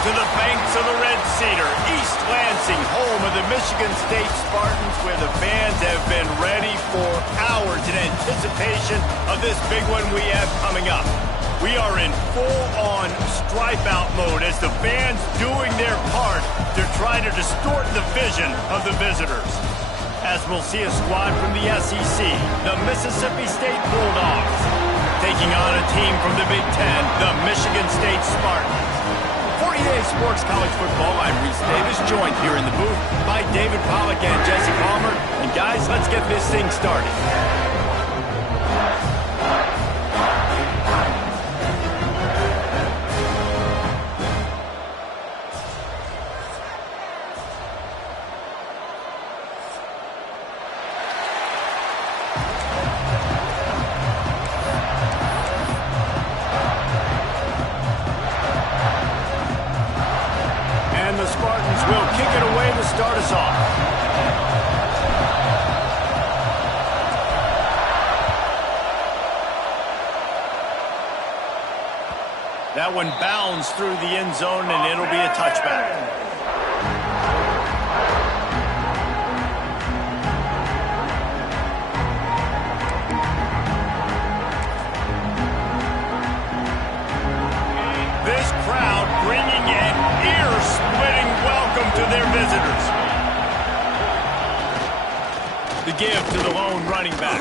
to the banks of the Red Cedar, East Lansing, home of the Michigan State Spartans, where the fans have been ready for hours in anticipation of this big one we have coming up. We are in full-on stripe-out mode as the fans doing their part to try to distort the vision of the visitors. As we'll see a squad from the SEC, the Mississippi State Bulldogs, taking on a team from the Big Ten, the Michigan State Spartans. For EA Sports College Football, I'm Reese Davis, joined here in the booth by David Pollack and Jesse Palmer. And guys, let's get this thing started. Start us off. That one bounds through the end zone, and it'll be a touchback. This crowd bringing an ear-splitting welcome to their visitors. The give to the lone running back.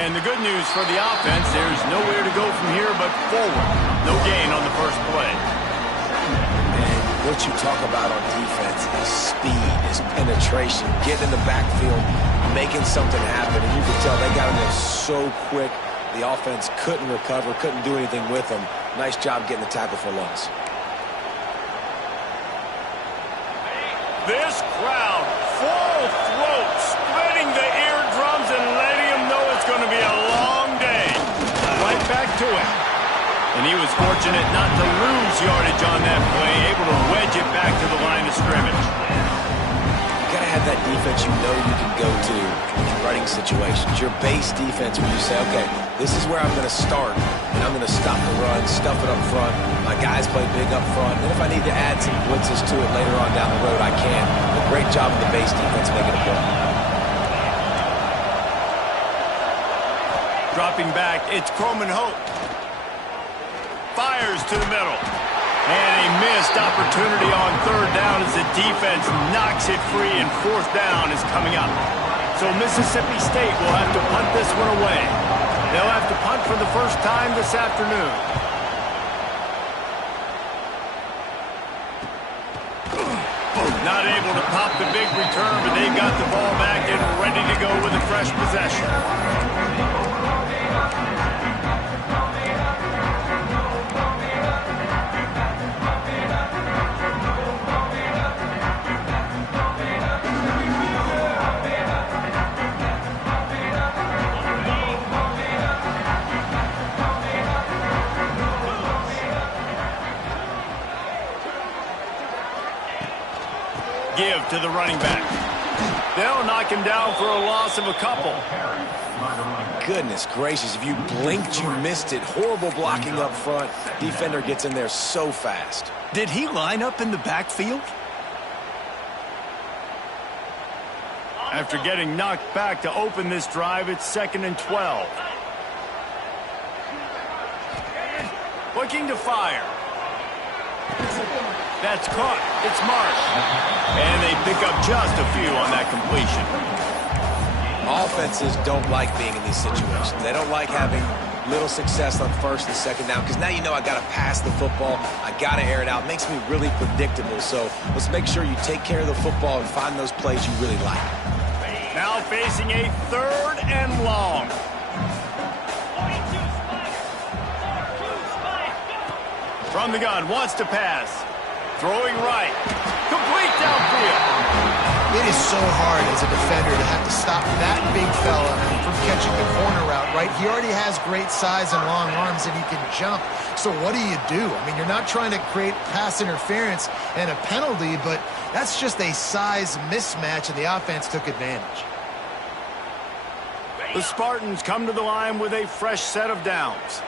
And the good news for the offense, there's nowhere to go from here but forward. No gain on the first play. And what you talk about on defense is speed, is penetration, getting in the backfield, making something happen. And you can tell they got in there so quick. The offense couldn't recover, couldn't do anything with them. Nice job getting the tackle for loss. This crowd, full throat, splitting the eardrums and letting him know it's going to be a long day. Right back to it. And he was fortunate not to lose yardage on that play, able to wedge it back to the line of scrimmage. You got to have that defense you know you can go to in running situations. Your base defense where you say, okay, this is where I'm going to start, and I'm going to stop the run, stuff it up front. My guys play big up front. And if I need to add some blitzes to it later on down the road, I can. A great job of the base defense making a play. Dropping back, it's Croman Hope. Fires to the middle. And a missed opportunity on third down as the defense knocks it free, and fourth down is coming up. So Mississippi State will have to punt this one away. They'll have to punt for the first time this afternoon. Not able to pop the big return, but they've got the ball back and ready to go with a fresh possession. Give to the running back. They'll knock him down for a loss of a couple. Goodness gracious, if you blinked, you missed it. Horrible blocking up front. Defender gets in there so fast. Did he line up in the backfield? After getting knocked back to open this drive, it's 2nd and 12. Looking to fire. That's caught. It's Marsh. And they pick up just a few on that completion. Offenses don't like being in these situations. They don't like having little success on first and second down because now you know I got to pass the football. I got to air it out. It makes me really predictable. So let's make sure you take care of the football and find those plays you really like. Now facing a 3rd and long. From the gun, wants to pass. Throwing right. Complete downfield. It is so hard as a defender to have to stop that big fella from catching the corner route, right? He already has great size and long arms, and he can jump. So what do you do? I mean, you're not trying to create pass interference and a penalty, but that's just a size mismatch, and the offense took advantage. The Spartans come to the line with a fresh set of downs.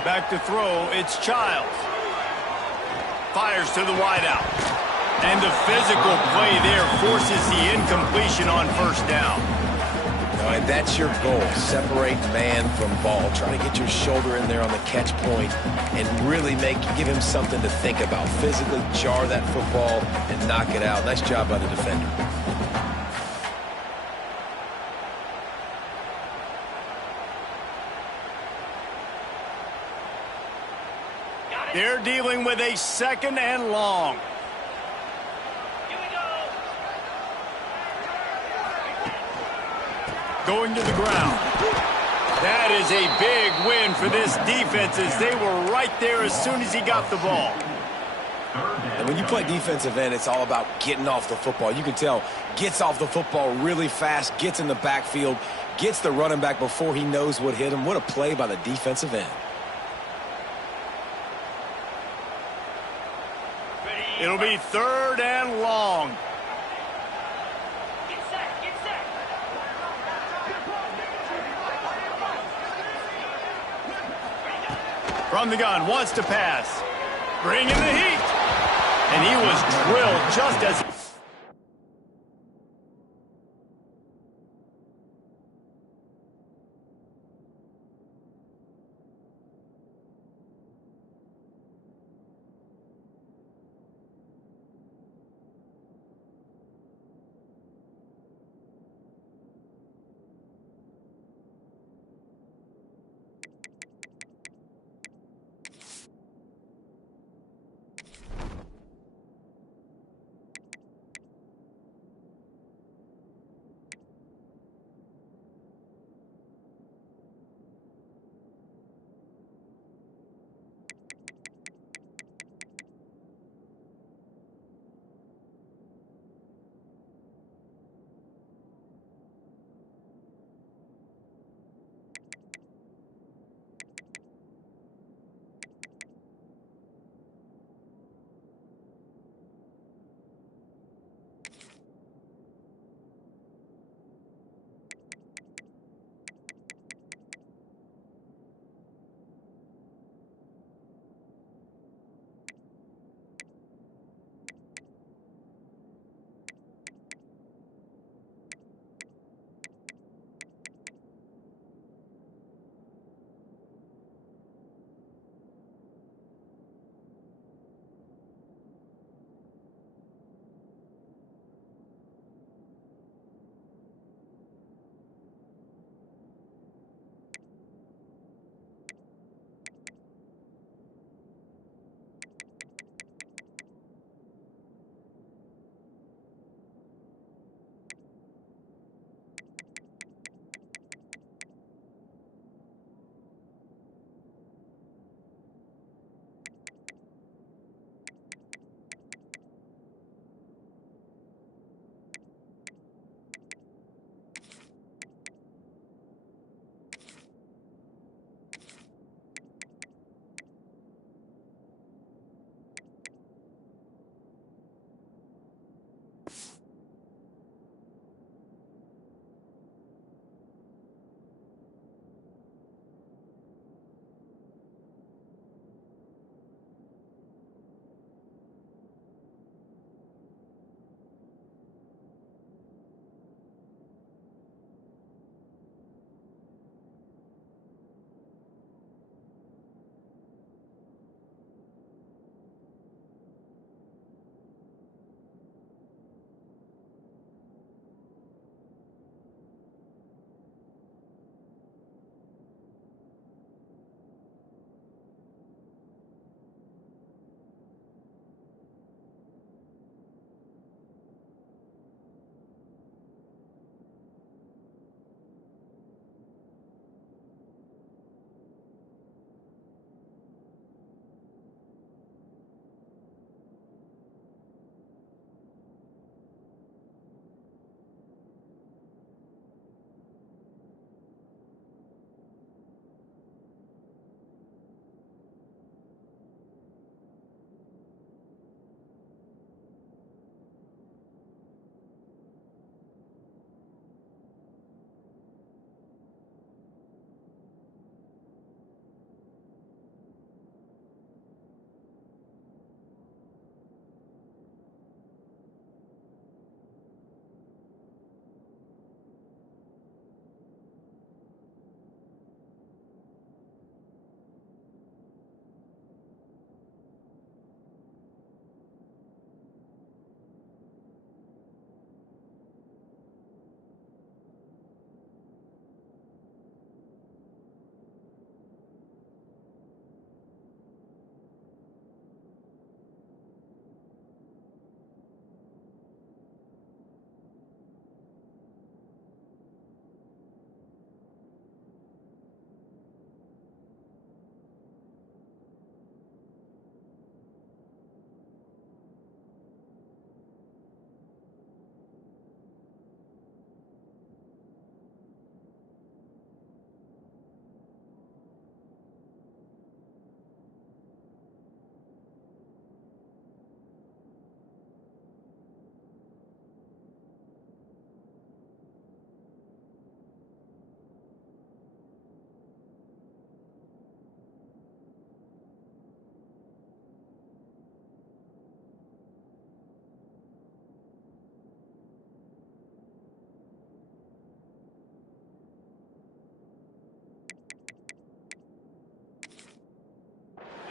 Back to throw, it's Childs. Fires to the wideout. And the physical play there forces the incompletion on first down. And that's your goal. Separate man from ball. Try to get your shoulder in there on the catch point and really give him something to think about. Physically jar that football and knock it out. Nice job by the defender. They're dealing with a 2nd and long. Going to the ground. That is a big win for this defense as they were right there as soon as he got the ball. And when you play defensive end, it's all about getting off the football. You can tell, gets off the football really fast, gets in the backfield, gets the running back before he knows what hit him. What a play by the defensive end. It'll be 3rd and long. From the gun, wants to pass. Bring in the heat. And he was drilled just as...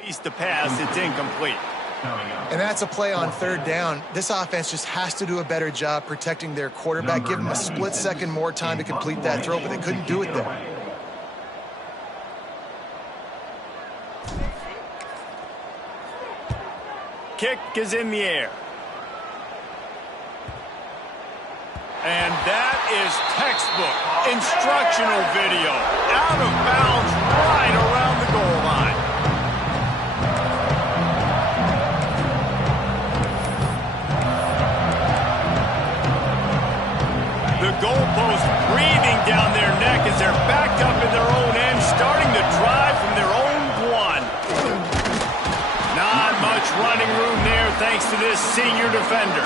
Least the pass, it's incomplete. And that's a play on third down. This offense just has to do a better job protecting their quarterback, give him a split second more time to complete that throw, but they couldn't do it there. Kick is in the air. And that is textbook instructional video. Out of bounds right around the goal line. The goalpost breathing down their neck as they're backed up in their own end, starting the drive from their own one. Not much running room there thanks to this senior defender.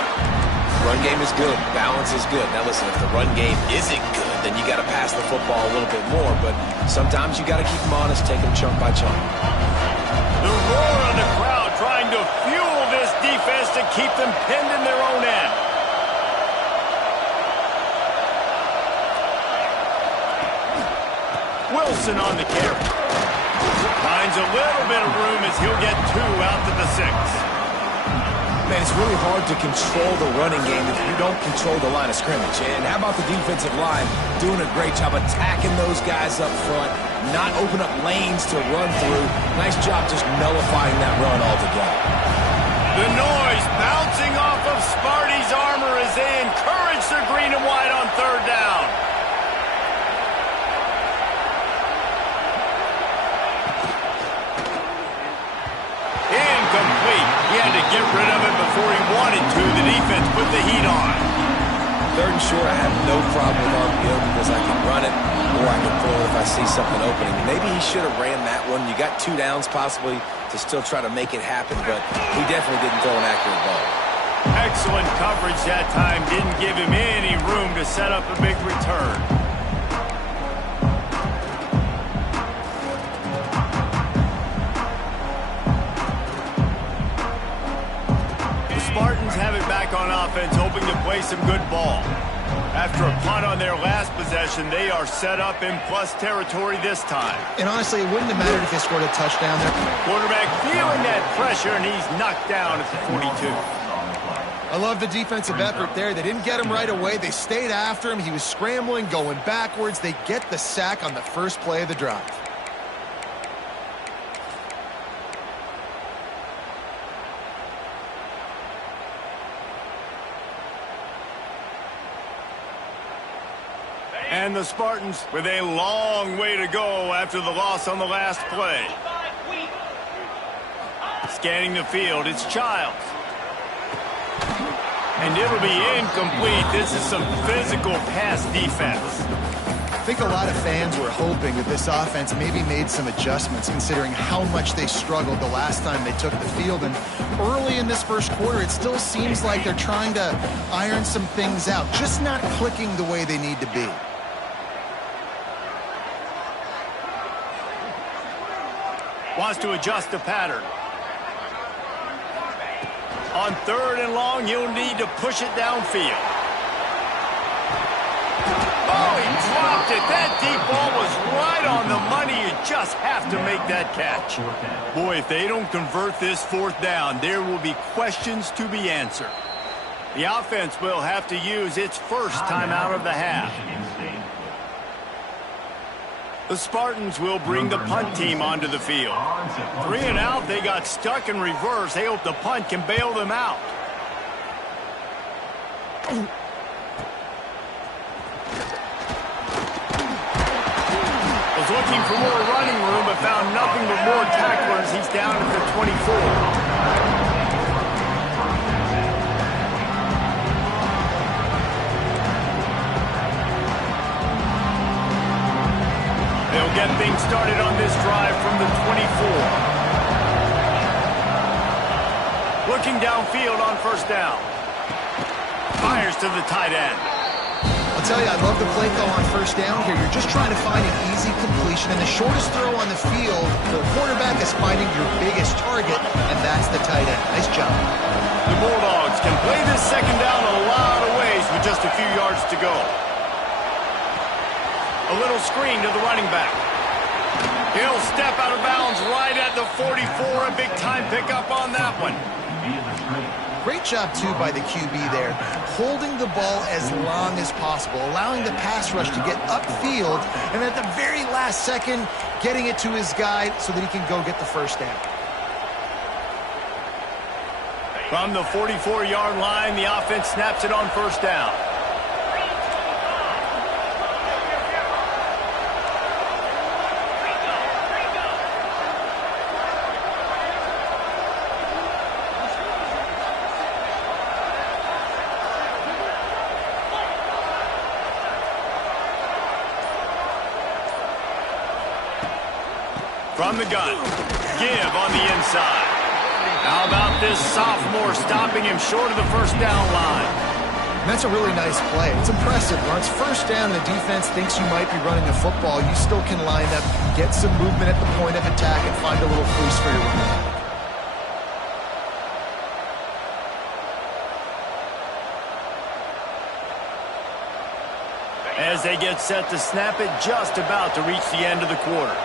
Run game is good. Balance is good. Now listen, if the run game isn't good, then you got to pass the football a little bit more. But sometimes you got to keep them honest, take them chunk by chunk. The roar of the crowd trying to fuel this defense to keep them pinned in their own end. Wilson on the carry. Finds a little bit of room as he'll get 2 out to the 6. Man, it's really hard to control the running game if you don't control the line of scrimmage. And how about the defensive line doing a great job attacking those guys up front, not open up lanes to run through. Nice job just nullifying that run altogether. The noise bouncing off of Sparty's armor as they encourage the green and white on third down. Incomplete. He had to get rid of it before he wanted to. The defense put the heat on. Third and short, I have no problem with RPO because I can run it or I can throw it if I see something opening. Maybe he should have ran that one. You got 2 downs possibly to still try to make it happen, but he definitely didn't throw an accurate ball. Excellent coverage that time. Didn't give him any room to set up a big return. Spartans have it back on offense, hoping to play some good ball. After a punt on their last possession, they are set up in plus territory this time. And honestly, it wouldn't have mattered if they scored a touchdown there. Quarterback feeling that pressure, and he's knocked down at the 42. I love the defensive effort there. They didn't get him right away. They stayed after him. He was scrambling, going backwards. They get the sack on the first play of the drive. And the Spartans with a long way to go after the loss on the last play. Scanning the field, it's Childs. And it'll be incomplete. This is some physical pass defense. I think a lot of fans were hoping that this offense maybe made some adjustments considering how much they struggled the last time they took the field. And early in this first quarter, it still seems like they're trying to iron some things out, just not clicking the way they need to be. Wants to adjust the pattern. On third and long, you'll need to push it downfield. Oh, he dropped it. That deep ball was right on the money. You just have to make that catch. Boy, if they don't convert this 4th down, there will be questions to be answered. The offense will have to use its first time out of the half. The Spartans will bring the punt team onto the field. 3 and out, they got stuck in reverse. They hope the punt can bail them out. Was looking for more running room, but found nothing but more tacklers. He's down at the 24. They'll get things started on this drive from the 24. Looking downfield on first down. Fires to the tight end. I'll tell you, I love the play call on first down here. You're just trying to find an easy completion, and the shortest throw on the field for a quarterback is finding your biggest target, and that's the tight end. Nice job. The Bulldogs can play this second down a lot of ways with just a few yards to go. A little screen to the running back. He'll step out of bounds right at the 44. A big-time pickup on that one. Great job, too, by the QB there, holding the ball as long as possible, allowing the pass rush to get upfield, and at the very last second, getting it to his guy so that he can go get the first down. From the 44-yard line, the offense snaps it on first down. From the gun, give on the inside. How about this sophomore stopping him short of the first down line? And that's a really nice play. It's impressive. When it's first down, the defense thinks you might be running the football. You still can line up, get some movement at the point of attack, and find a little crease for your running back. As they get set to snap it, just about to reach the end of the quarter.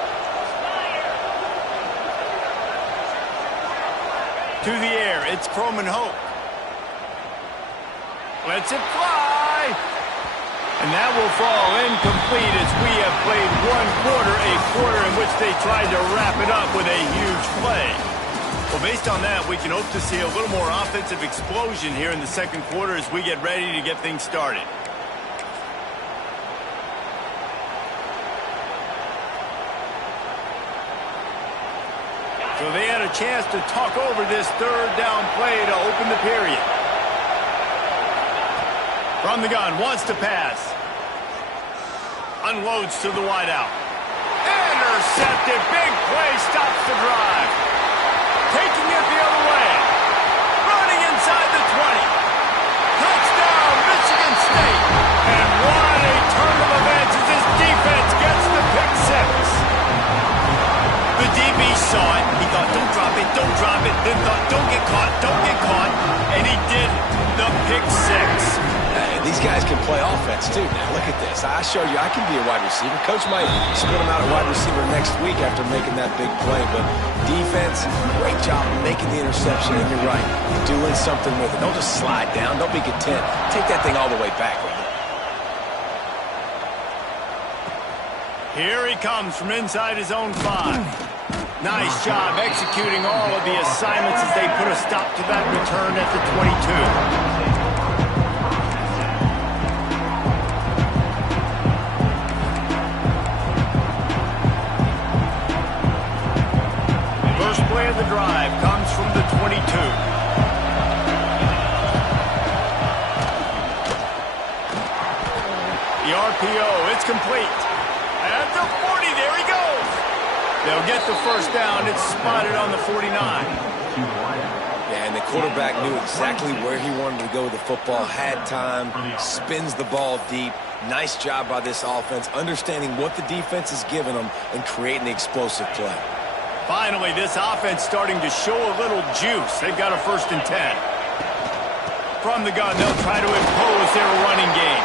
To the air, it's Croman Hope. Lets it fly. And that will fall incomplete as we have played one quarter, a quarter in which they tried to wrap it up with a huge play. Well, based on that, we can hope to see a little more offensive explosion here in the second quarter as we get ready to get things started. So they had a chance to talk over this third down play to open the period. From the gun, wants to pass. Unloads to the wideout. Intercepted, big play, stops the drive. Taking it the other way. Running inside the 20. Touchdown, Michigan State. And what a turn of events as this defense gets the pick six. The DB saw it. He thought, don't drop it. Then thought, don't get caught. And he did the pick six. These guys can play offense, too. Now, look at this. I showed you I can be a wide receiver. Coach might split him out at wide receiver next week after making that big play. But defense, great job making the interception. And you're right, doing something with it. Don't just slide down. Don't be content. Take that thing all the way back, brother. Here he comes from inside his own 5. Nice job executing all of the assignments as they put a stop to that return at the 22. First play of the drive comes from the 22. The RPO, it's complete. At the 40, there he goes. They'll get the first down. It's spotted on the 49. Yeah, and the quarterback knew exactly where he wanted to go with the football, had time, spins the ball deep. Nice job by this offense, understanding what the defense is giving them and creating the explosive play. Finally, this offense starting to show a little juice. They've got a 1st and 10. From the gun, they'll try to impose their running game.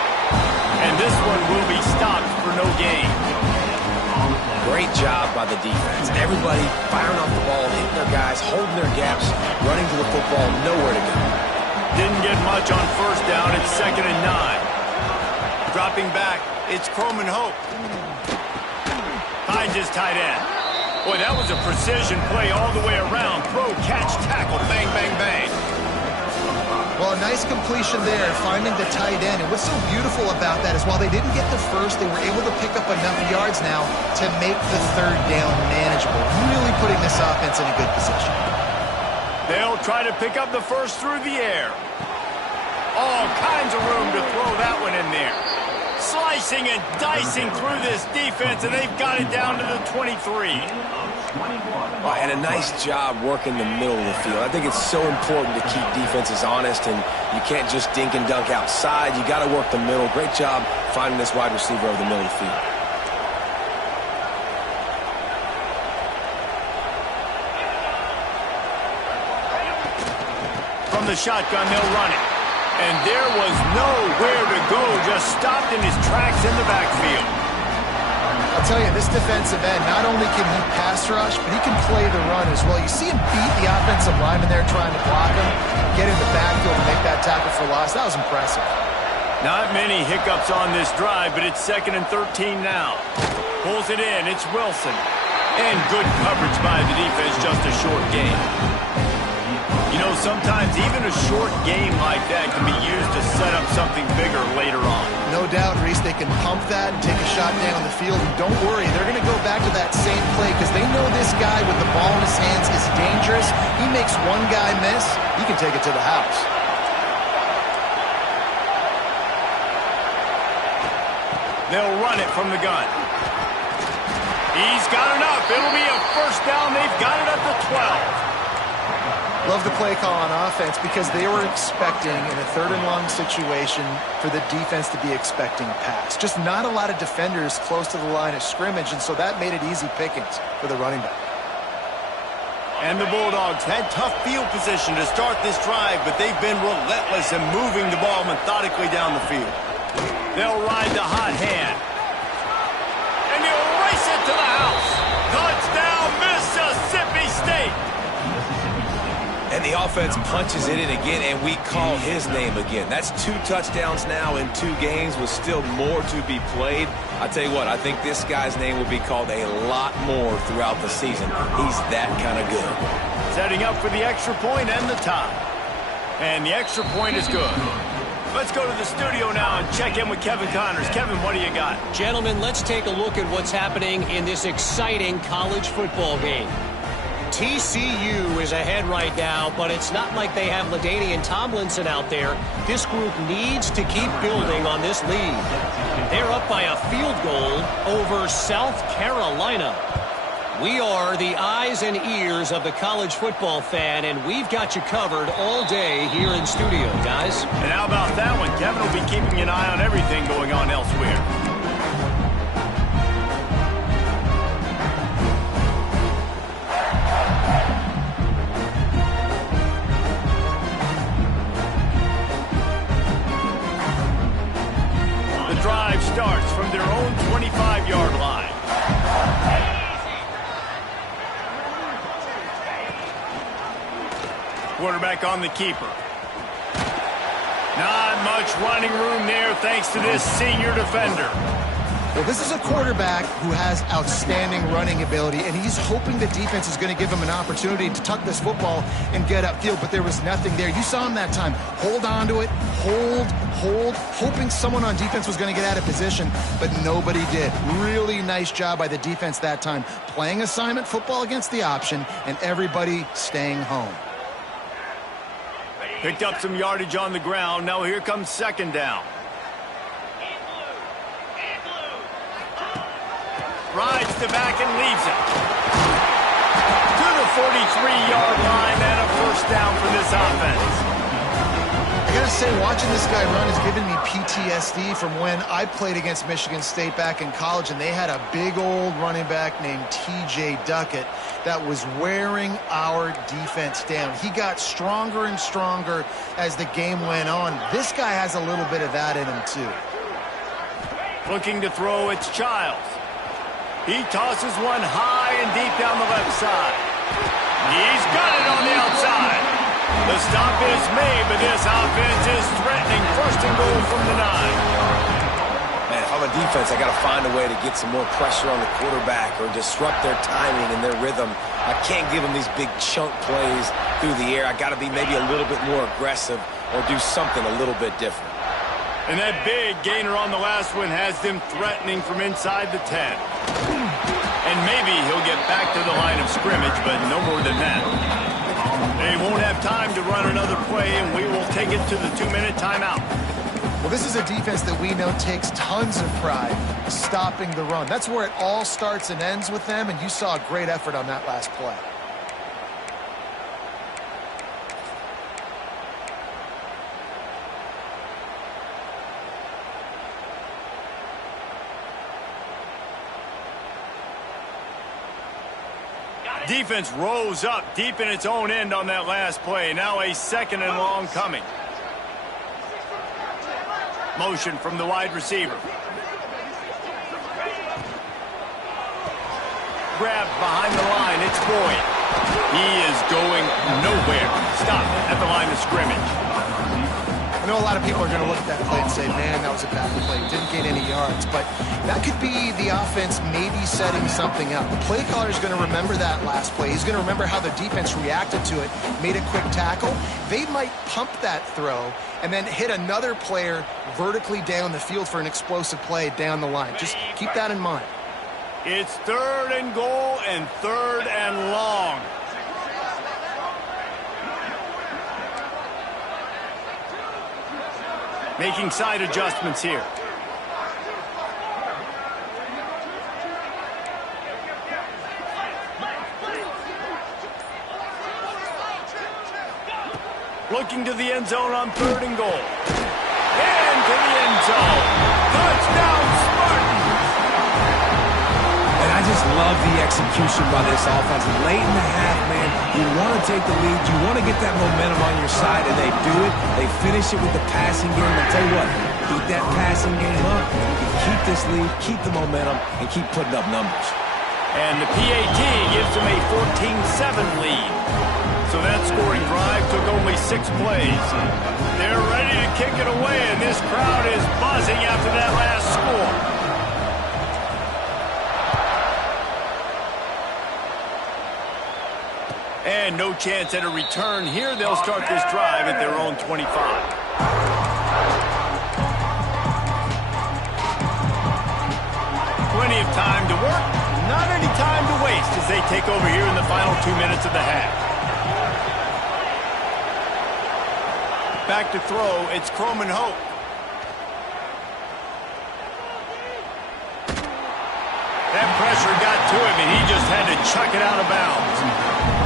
And this one will be stopped for no gain. Great job by the defense. Everybody firing off the ball, hitting their guys, holding their gaps, running to the football, nowhere to go. Didn't get much on first down. It's 2nd and 9. Dropping back, it's Croman Hope. Finds his tight end. Boy, that was a precision play all the way around. Throw, catch, tackle, bang, bang, bang. Well, a nice completion there, finding the tight end. And what's so beautiful about that is while they didn't get the first, they were able to pick up enough yards now to make the third down manageable. Really putting this offense in a good position. They'll try to pick up the first through the air. All kinds of room to throw that one in there. Slicing and dicing through this defense, and they've got it down to the 23. And a nice job working the middle of the field. I think it's so important to keep defenses honest, and you can't just dink and dunk outside. You got to work the middle. Great job finding this wide receiver over the middle of the field. From the shotgun, they'll run it. And there was nowhere to go, just stopped in his tracks in the backfield. I'll tell you, this defensive end, not only can he pass rush, but he can play the run as well. You see him beat the offensive lineman there trying to block him, get in the backfield and make that tackle for loss. That was impressive. Not many hiccups on this drive, but it's 2nd and 13 now. Pulls it in. It's Wilson. And good coverage by the defense, just a short game. You know, sometimes even a short game like that can be used to set up something bigger later on. No doubt, Reese, they can pump that and take a shot down the field. And don't worry, they're going to go back to that same play because they know this guy with the ball in his hands is dangerous. He makes one guy miss, he can take it to the house. They'll run it from the gun. He's got enough. It'll be a first down. They've got it up to 12. Love the play call on offense because they were expecting in a 3rd and long situation for the defense to be expecting pass. Just not a lot of defenders close to the line of scrimmage, and so that made it easy pickings for the running back. And the Bulldogs had tough field position to start this drive, but they've been relentless in moving the ball methodically down the field. They'll ride the hot hand. And he'll race it to the house. Touchdown, Mississippi State. And the offense punches it in again, and we call his name again. That's 2 touchdowns now in 2 games with still more to be played. I tell you what, I think this guy's name will be called a lot more throughout the season. He's that kind of good. Setting up for the extra point and the tie. And the extra point is good. Let's go to the studio now and check in with Kevin Connors. Kevin, what do you got? Gentlemen, let's take a look at what's happening in this exciting college football game. TCU is ahead right now, but it's not like they have LaDainian Tomlinson out there. This group needs to keep building on this lead. They're up by a field goal over South Carolina. We are the eyes and ears of the college football fan, and we've got you covered all day here in studio, guys. And how about that one? Kevin will be keeping an eye on everything going on elsewhere. The drive starts from their own 25-yard line. Quarterback on the keeper. Not much running room there thanks to this senior defender. Well, this is a quarterback who has outstanding running ability, and he's hoping the defense is going to give him an opportunity to tuck this football and get upfield, but there was nothing there. You saw him that time. Hold on to it, hold, hoping someone on defense was going to get out of position, but nobody did. Really nice job by the defense that time, playing assignment football against the option, and everybody staying home. Picked up some yardage on the ground. Now here comes 2nd down. Rides the back and leaves it. To the 43-yard line and a first down for this offense. I gotta say, watching this guy run has given me PTSD from when I played against Michigan State back in college, and they had a big old running back named TJ Duckett that was wearing our defense down. He got stronger and stronger as the game went on. This guy has a little bit of that in him, too. Looking to throw, it's Childs. He tosses one high and deep down the left side. He's got it on the outside. The stop is made, but this offense is threatening. 1st and goal from the 9. Man, if I'm a defense, I got to find a way to get some more pressure on the quarterback or disrupt their timing and their rhythm. I can't give them these big chunk plays through the air. I got to be maybe a little bit more aggressive or do something a little bit different. And that big gainer on the last one has them threatening from inside the 10. And maybe he'll get back to the line of scrimmage, but no more than that. They won't have time to run another play, and we will take it to the 2-minute timeout. Well, this is a defense that we know takes tons of pride stopping the run. That's where it all starts and ends with them, and you saw a great effort on that last play. Defense rose up deep in its own end on that last play. Now a 2nd and long coming. Motion from the wide receiver. grab behind the line. It's Boyd. He is going nowhere. Stop at the line of scrimmage. I know a lot of people are going to look at that play and say, man, that was a bad play. Didn't gain any yards. But that could be the offense maybe setting something up. The play caller is going to remember that last play. He's going to remember how the defense reacted to it, made a quick tackle. They might pump that throw and then hit another player vertically down the field for an explosive play down the line. Just keep that in mind. It's 3rd and goal and 3rd and long. Making side adjustments here. Looking to the end zone on 3rd and goal. Into the end zone. Touchdown, Spartans! And I just love the execution by this offense. Late in the half, man, you want to take the lead. You want to get that momentum on your side, and they do it. They finish it with the passing game. I'll tell you what, keep that passing game up, and you can keep this lead, keep the momentum, and keep putting up numbers. And the PAT gives them a 14-7 lead. So that scoring drive took only 6 plays. They're ready to kick it away, and this crowd is buzzing after that last score. And no chance at a return here. They'll start this drive at their own 25. Plenty of time to work, not any time to waste as they take over here in the final 2 minutes of the half. Back to throw, it's Croman Hope. That pressure got to him, and he just had to chuck it out of bounds.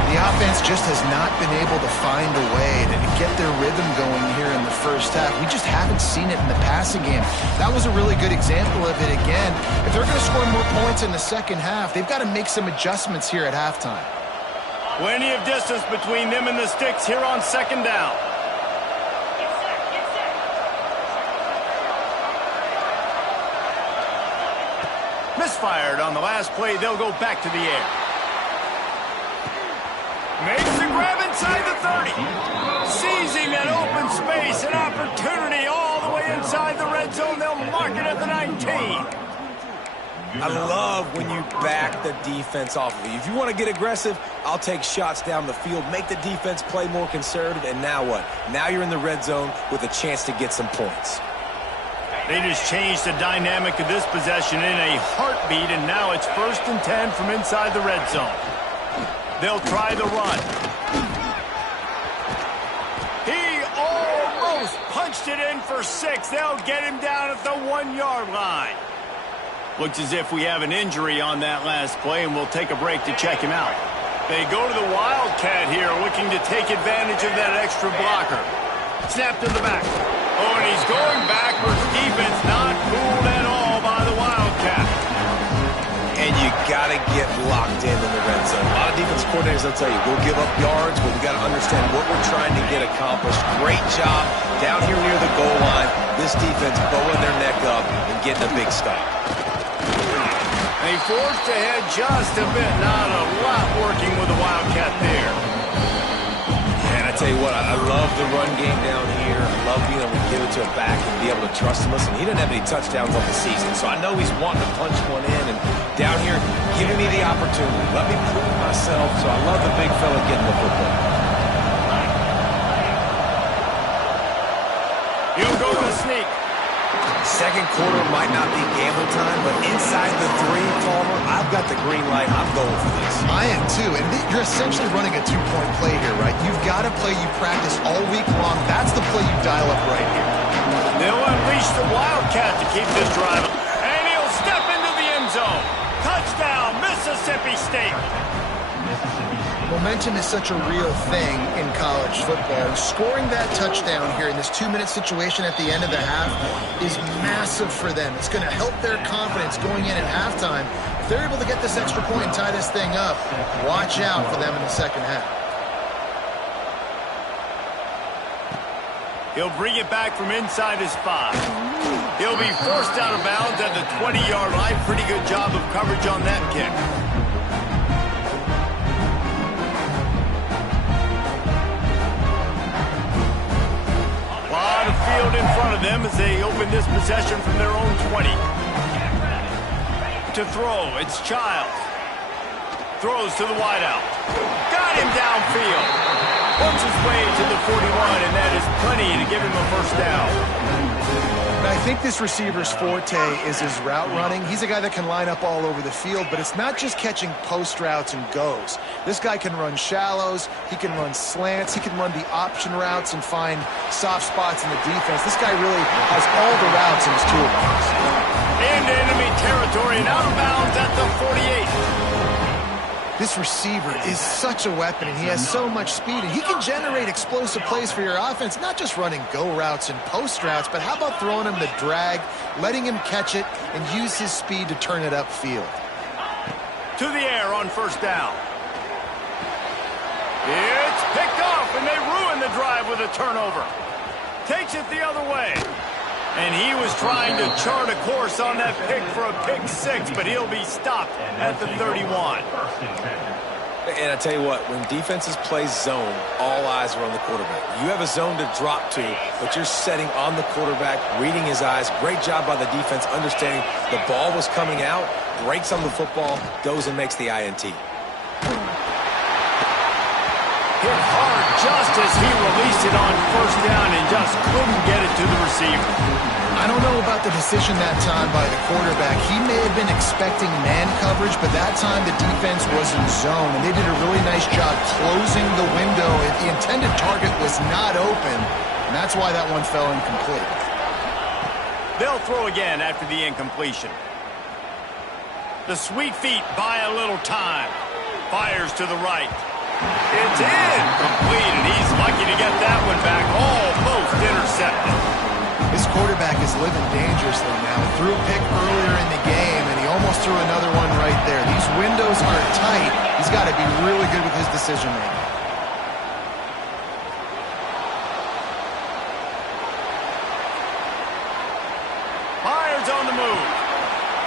The offense just has not been able to find a way to get their rhythm going here in the first half. We just haven't seen it in the passing game. That was a really good example of it again. If they're going to score more points in the second half, they've got to make some adjustments here at halftime. Plenty of distance between them and the sticks here on 2nd down. Misfired on the last play. They'll go back to the air. Makes the grab inside the 30. Seizing that open space, an opportunity all the way inside the red zone. They'll mark it at the 19. I love when you back the defense off of you. If you want to get aggressive, I'll take shots down the field, make the defense play more conservative, and now what? Now you're in the red zone with a chance to get some points. They just changed the dynamic of this possession in a heartbeat, and now it's 1st and 10 from inside the red zone. They'll try the run. He almost punched it in for 6. They'll get him down at the 1-yard line. Looks as if we have an injury on that last play, and we'll take a break to check him out. They go to the Wildcat here, looking to take advantage of that extra blocker. Snap to the back. Oh, and he's going backwards. Defense not fooled at all by the Wildcat. And you got to get locked in the red zone. A lot of defense coordinators will tell you, we'll give up yards, but we got to understand what we're trying to get accomplished. Great job down here near the goal line. This defense bowing their neck up and getting a big stop. They forced ahead just a bit. Not a lot working with the Wildcat there. And I tell you what, I love the run game down here. I love being able to give it to him back and be able to trust him. Listen, he didn't have any touchdowns on the season, so I know he's wanting to punch one in. And down here, giving me the opportunity. Let me prove myself. So I love the big fella getting the football. He'll go to sneak. Second quarter might not be gambling time, but inside the 3, Palmer, I've got the green light. I'm going for this. I am too, and you're essentially running a 2-point play here, right? You've got a play you practice all week long. That's the play you dial up right here. They'll unleash the Wildcat to keep this drive. And he'll step into the end zone. Touchdown, Mississippi State. Momentum is such a real thing in college football. Scoring that touchdown here in this 2-minute situation at the end of the half is massive for them. It's going to help their confidence going in at halftime. If they're able to get this extra point and tie this thing up, watch out for them in the second half. He'll bring it back from inside his 5. He'll be forced out of bounds at the 20-yard line. Pretty good job of coverage on that kick. them as they open this possession from their own 20. To throw, it's Childs. Throws to the wideout. Got him downfield. Works his way to the 41, and that is plenty to give him a first down. I think this receiver's forte is his route running. He's a guy that can line up all over the field, but it's not just catching post routes and goes. This guy can run shallows, he can run slants, he can run the option routes and find soft spots in the defense. This guy really has all the routes in his toolbox. Into enemy territory and out of bounds at the 48. This receiver is such a weapon, and he has so much speed, and he can generate explosive plays for your offense, not just running go routes and post routes, but how about throwing him the drag, letting him catch it, and use his speed to turn it upfield. To the air on first down. It's picked off, and they ruin the drive with a turnover. Takes it the other way. And he was trying to chart a course on that pick for a pick six, but he'll be stopped at the 31. And I tell you what, when defenses play zone, all eyes are on the quarterback. You have a zone to drop to, but you're setting on the quarterback, reading his eyes. Great job by the defense, understanding the ball was coming out, breaks on the football, goes and makes the INT. Hit hard just as he released it on first down and just couldn't get it to the receiver. I don't know about the decision that time by the quarterback. He may have been expecting man coverage, but that time the defense was in zone, and they did a really nice job closing the window. The intended target was not open, and that's why that one fell incomplete. They'll throw again after the incompletion. The sweet feet buy a little time. Fires to the right. It's incomplete, and he's lucky to get that one back. Almost intercepted. This quarterback is living dangerously now. He threw a pick earlier in the game, and he almost threw another one right there. These windows are tight. He's got to be really good with his decision-making. Myers on the move.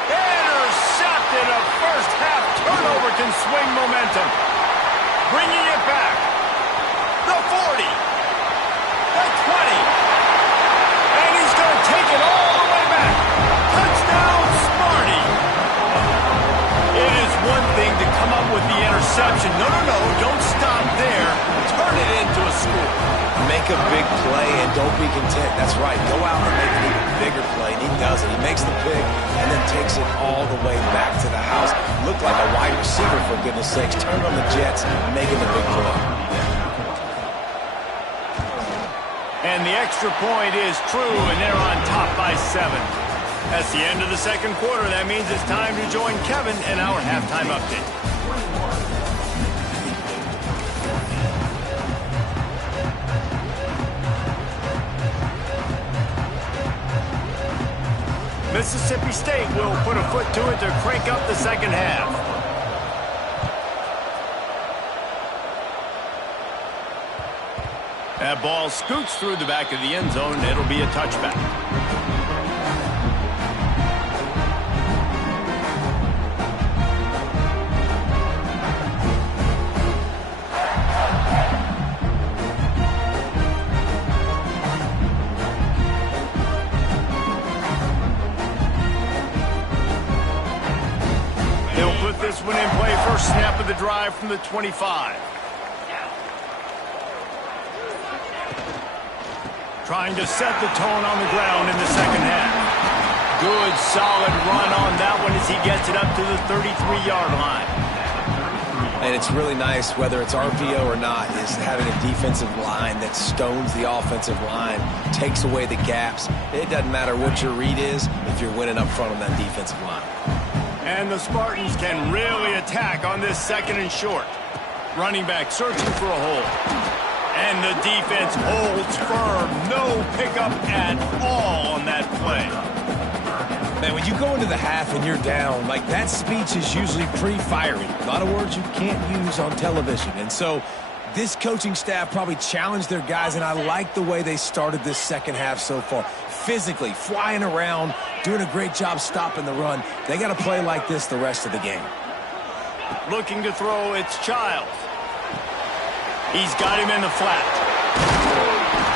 Intercepted. A first-half turnover can swing momentum. Bringing it back. The 40. The 20. And he's going to take it all the way back. Touchdown, Smarty. It is one thing to come up with the interception. No, don't stop there. Turn it into a score. Make a big play and don't be content. That's right. Go out and make an even bigger play. And he does it. He makes the pick and then takes it all the way back to the house. Looked like a wide receiver, for goodness sakes. Turned on the Jets, making the big play. And the extra point is true, and they're on top by 7. That's the end of the second quarter. That means it's time to join Kevin in our halftime update. Mississippi State will put a foot to it to crank up the second half. That ball scoots through the back of the end zone. It'll be a touchback. This one in play, first snap of the drive from the 25. Trying to set the tone on the ground in the second half. Good, solid run on that one as he gets it up to the 33-yard line. And it's really nice, whether it's RPO or not, is having a defensive line that stones the offensive line, takes away the gaps. It doesn't matter what your read is if you're winning up front on that defensive line. And the Spartans can really attack on this second and short. Running back searching for a hole. And the defense holds firm. No pickup at all on that play. Man, when you go into the half and you're down, like that speech is usually pretty fiery. A lot of words you can't use on television. And so this coaching staff probably challenged their guys, and I like the way they started this second half so far. Physically, flying around, doing a great job stopping the run. They got to play like this the rest of the game. Looking to throw, it's Childs. He's got him in the flat.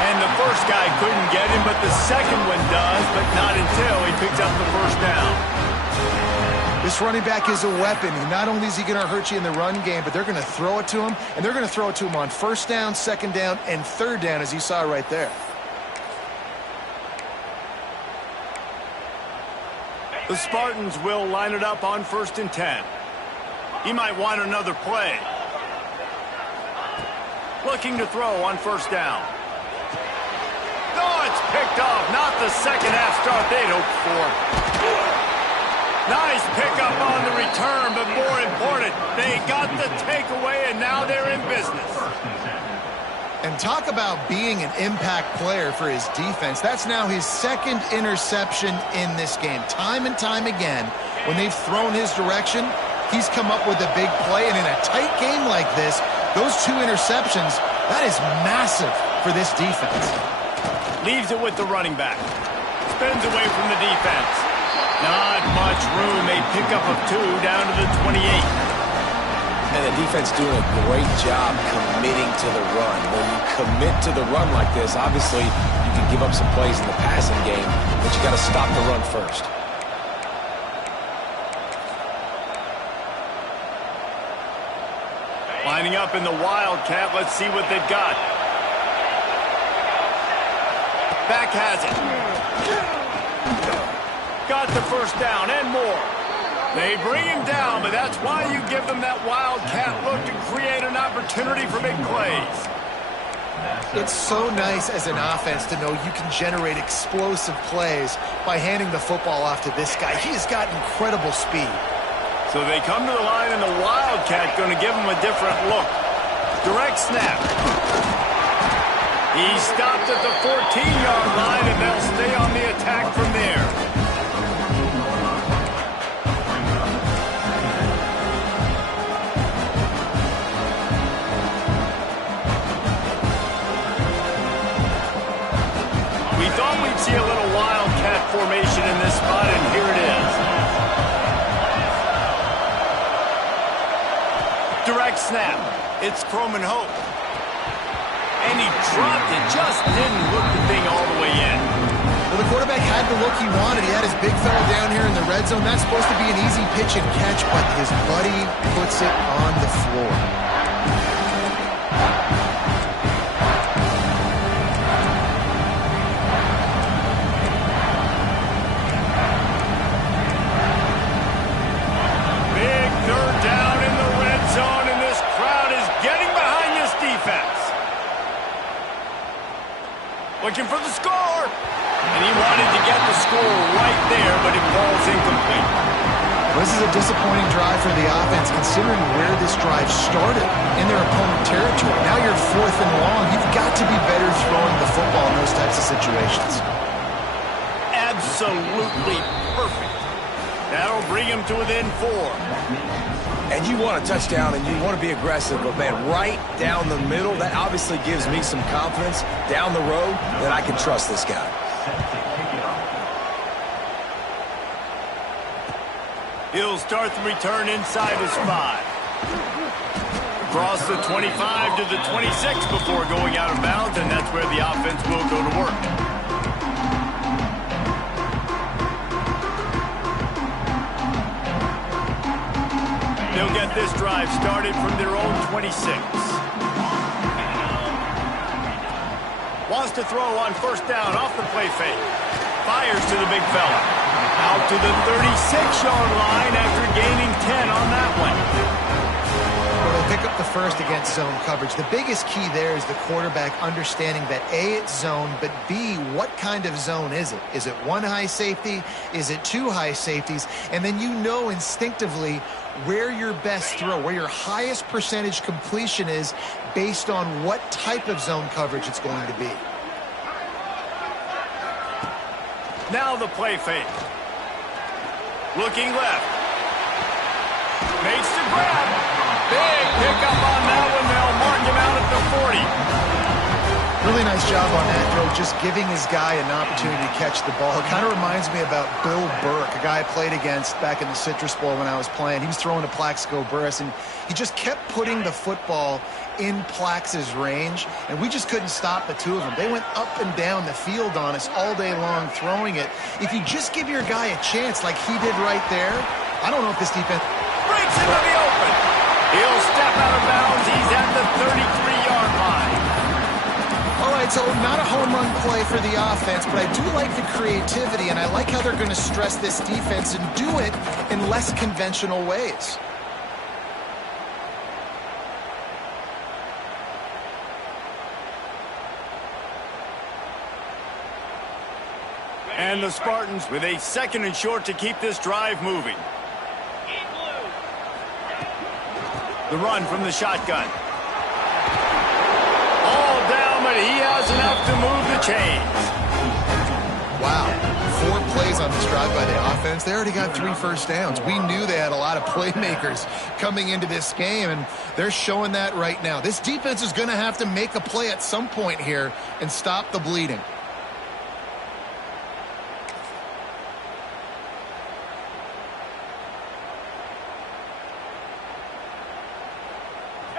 And And the first guy couldn't get him, but the second one does, but not until he picks up the first down. This running back is a weapon. Not only is he going to hurt you in the run game, but they're going to throw it to him, and they're going to throw it to him on first down, second down, and third down, as you saw right there. The Spartans will line it up on 1st and 10. He might want another play. Looking to throw on first down. Oh, it's picked off. Not the second half start they'd hoped for. Nice pickup on the return, but more important, they got the takeaway, and now they're in business. And talk about being an impact player for his defense. That's now his second interception in this game. Time and time again, when they've thrown his direction, he's come up with a big play. And in a tight game like this, those 2 interceptions, that is massive for this defense. Leaves it with the running back. Spins away from the defense. Not much room. A pickup of 2 down to the 28. And the defense doing a great job committing to the run. When you commit to the run like this, obviously you can give up some plays in the passing game, but you got to stop the run first. Lining up in the Wildcat. Let's see what they've got. Back has it. Got the first down and more. They bring him down, but that's why you give them that Wildcat look to create an opportunity for big plays. It's so nice as an offense to know you can generate explosive plays by handing the football off to this guy. He has got incredible speed. So they come to the line, and the Wildcat going to give him a different look. Direct snap. He stopped at the 14-yard line, and they'll stay on the attack from there. We thought we'd see a little Wildcat formation in this spot, and here it is. Direct snap. It's Croman Hope. And he dropped it. Just didn't look the thing all the way in. Well, the quarterback had the look he wanted. He had his big fella down here in the red zone. That's supposed to be an easy pitch and catch, but his buddy puts it on the floor. Big third down in the red zone, and this crowd is getting behind this defense. Looking for the score. And he wanted to get the score right there, but it falls incomplete. This is a disappointing drive for the offense, considering where this drive started in their opponent territory. Now you're 4th and long. You've got to be better throwing the football in those types of situations. Absolutely perfect. That'll bring him to within 4. And you want a touchdown, and you want to be aggressive, but, man, right down the middle, that obviously gives me some confidence down the road that I can trust this guy. He'll start the return inside his 5. Across the 25 to the 26 before going out of bounds, and that's where the offense will go to work. They'll get this drive started from their own 26. Wants to throw on first down off the play fake. Fires to the big fella. Out to the 36-yard line after gaining 10 on that one. Well, they'll pick up the first against zone coverage. The biggest key there is the quarterback understanding that A, it's zone, but B, what kind of zone is it? Is it 1 high safety? Is it 2 high safeties? And then you know instinctively where your best throw, where your highest percentage completion is based on what type of zone coverage it's going to be. Now the play fake. Looking left. Makes the grab. Big pickup on that one. They'll mark him out at the 40. Really nice job on that throw, just giving his guy an opportunity to catch the ball. It kind of reminds me about Bill Burke, a guy I played against back in the Citrus Bowl when I was playing. He was throwing to Plaxico Burress, and he just kept putting the football in Plax's range, and we just couldn't stop the two of them. They went up and down the field on us all day long throwing it. If you just give your guy a chance like he did right there, I don't know if this defense... Breaks into the open. He'll step out of bounds. He's at the 33-yard line. All right, so not a home run play for the offense, but I do like the creativity, and I like how they're going to stress this defense and do it in less conventional ways. And the Spartans with a 2nd and short to keep this drive moving. The run from the shotgun. All down, but he has enough to move the chains. Wow. 4 plays on this drive by the offense. They already got 3 first downs. We knew they had a lot of playmakers coming into this game, and they're showing that right now. This defense is going to have to make a play at some point here and stop the bleeding.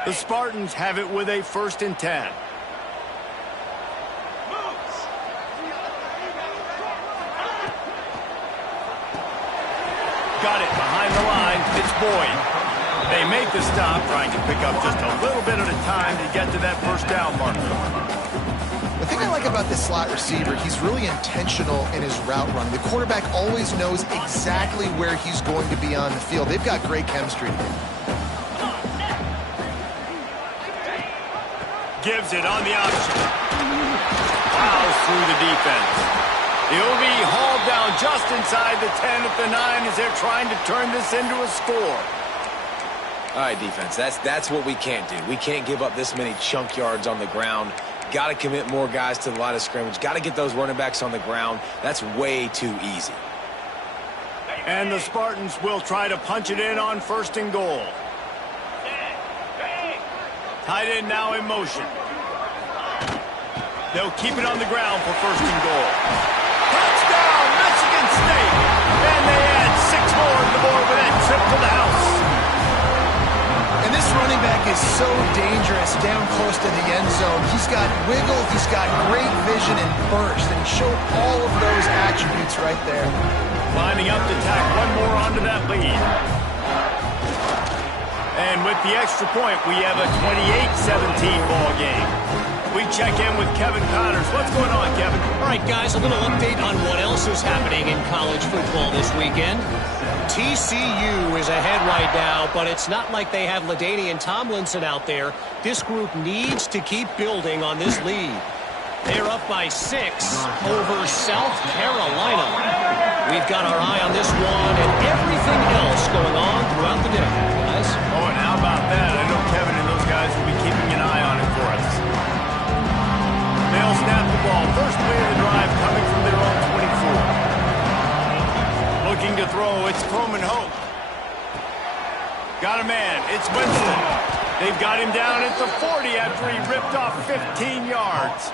The Spartans have it with a 1st and 10. Got it behind the line. It's Boyd. They make the stop, trying to pick up just a little bit at a time to get to that 1st down marker. The thing I like about this slot receiver, he's really intentional in his route run. The quarterback always knows exactly where he's going to be on the field. They've got great chemistry together. Gives it on the option. Plows through the defense. He'll be hauled down just inside the 10 at the 9 as they're trying to turn this into a score. All right, defense, that's what we can't do. We can't give up this many chunk yards on the ground. Got to commit more guys to the line of scrimmage. Got to get those running backs on the ground. That's way too easy. And the Spartans will try to punch it in on 1st and goal. Tight end now in motion. They'll keep it on the ground for 1st and goal. Touchdown, Michigan State! And they add 6 more on the board with that trip to the house. And this running back is so dangerous down close to the end zone. He's got wiggle, he's got great vision and burst, and he showed all of those attributes right there. Lining up to tack one more onto that lead. And with the extra point, we have a 28-17 ball game. We check in with Kevin Connors. What's going on, Kevin? All right, guys, a little update on what else is happening in college football this weekend. TCU is ahead right now, but it's not like they have LaDainian Tomlinson out there. This group needs to keep building on this lead. They're up by 6 over South Carolina. We've got our eye on this one and everything else going on throughout the day, guys. Oh, and how about that? I know Kevin and those guys will be keeping an eye on it for us. They'll snap the ball. First play of the drive coming from their own 24. Looking to throw, it's Coleman Hope. Got a man, it's Winston. They've got him down at the 40 after he ripped off 15 yards.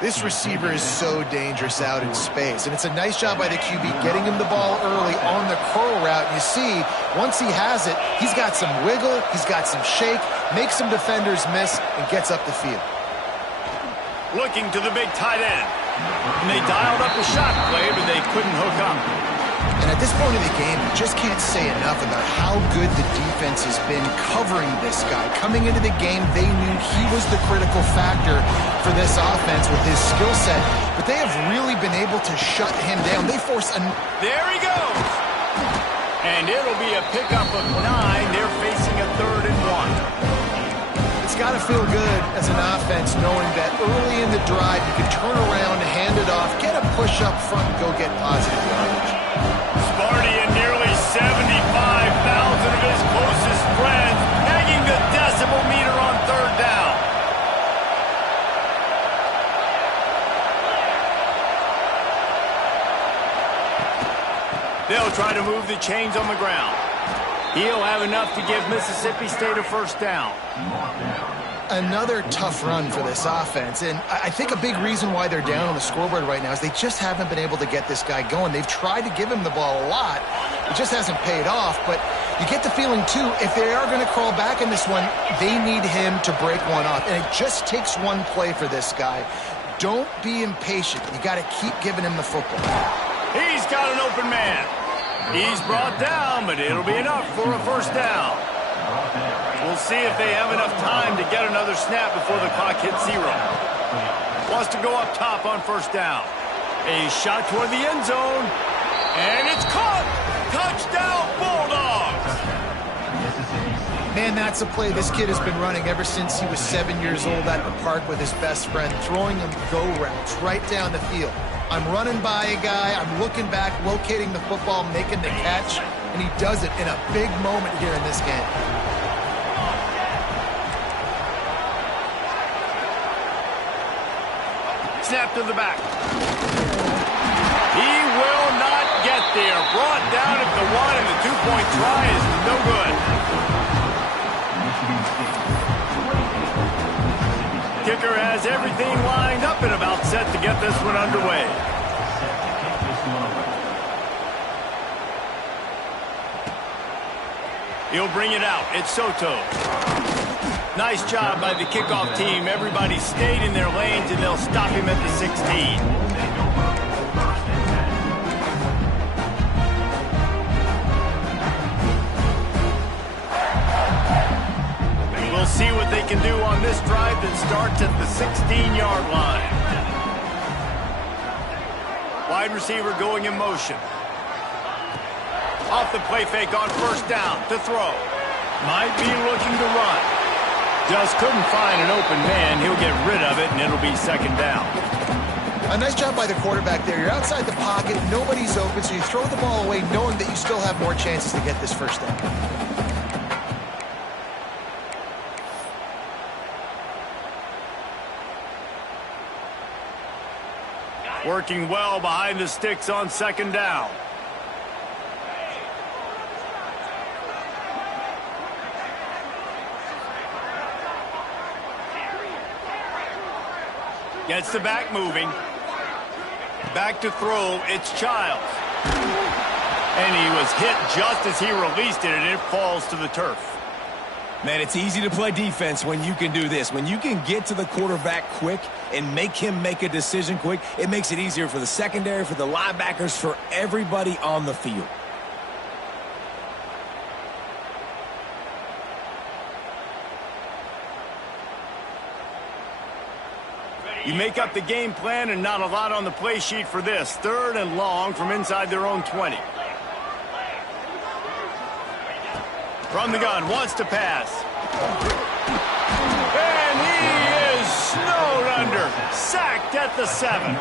This receiver is so dangerous out in space, and it's a nice job by the QB getting him the ball early on the curl route. You see, once he has it, he's got some wiggle, he's got some shake, makes some defenders miss, and gets up the field. Looking to the big tight end. And they dialed up a shot play, but they couldn't hook up. And at this point in the game, you just can't say enough about how good the defense has been covering this guy. Coming into the game, they knew he was the critical factor for this offense with his skill set, but they have really been able to shut him down. They force a... There he goes! And it'll be a pickup of 9. They're facing a 3rd and 1. It's got to feel good as an offense knowing that early in the drive you can turn around, hand it off, get a push up front, and go get positive yardage. Sparty and nearly 75,000 of his closest friends hanging the decibel meter on 3rd down. They'll try to move the chains on the ground. He'll have enough to give Mississippi State a 1st down. Another tough run for this offense, and I think a big reason why they're down on the scoreboard right now is they just haven't been able to get this guy going. They've tried to give him the ball a lot. It just hasn't paid off, but you get the feeling, too, if they are going to crawl back in this one, they need him to break one off, and it just takes one play for this guy. Don't be impatient. You got to keep giving him the football. He's got an open man. He's brought down, but it'll be enough for a first down. We'll see if they have enough time to get another snap before the clock hits 0. Wants to go up top on first down. A shot toward the end zone, and it's caught. Touchdown, Bulldogs. Man, that's a play this kid has been running ever since he was 7 years old at the park with his best friend, throwing him go routes right down the field. I'm running by a guy, I'm looking back, locating the football, making the catch, and he does it in a big moment here in this game. Snap to the back. He will not get there. Brought down at the 1, and the 2-point try is no good. Kicker has everything lined up and about set to get this one underway. He'll bring it out. It's Soto. Nice job by the kickoff team. Everybody stayed in their lanes, and they'll stop him at the 16. We'll see what they can do on this drive that starts at the 16-yard line. Wide receiver going in motion. Off the play fake on first down to throw. Might be looking to run. Just couldn't find an open man. He'll get rid of it, and it'll be second down. A nice job by the quarterback there. You're outside the pocket. Nobody's open, so you throw the ball away knowing that you still have more chances to get this first down. Working well behind the sticks on second down. Gets the back moving. Back to throw. It's Childs. And he was hit just as he released it, and it falls to the turf. Man, it's easy to play defense when you can do this. When you can get to the quarterback quick and make him make a decision quick, it makes it easier for the secondary, for the linebackers, for everybody on the field. You make up the game plan, and not a lot on the play sheet for this. Third and long from inside their own 20. From the gun, wants to pass. And he is snowed under. Sacked at the 7.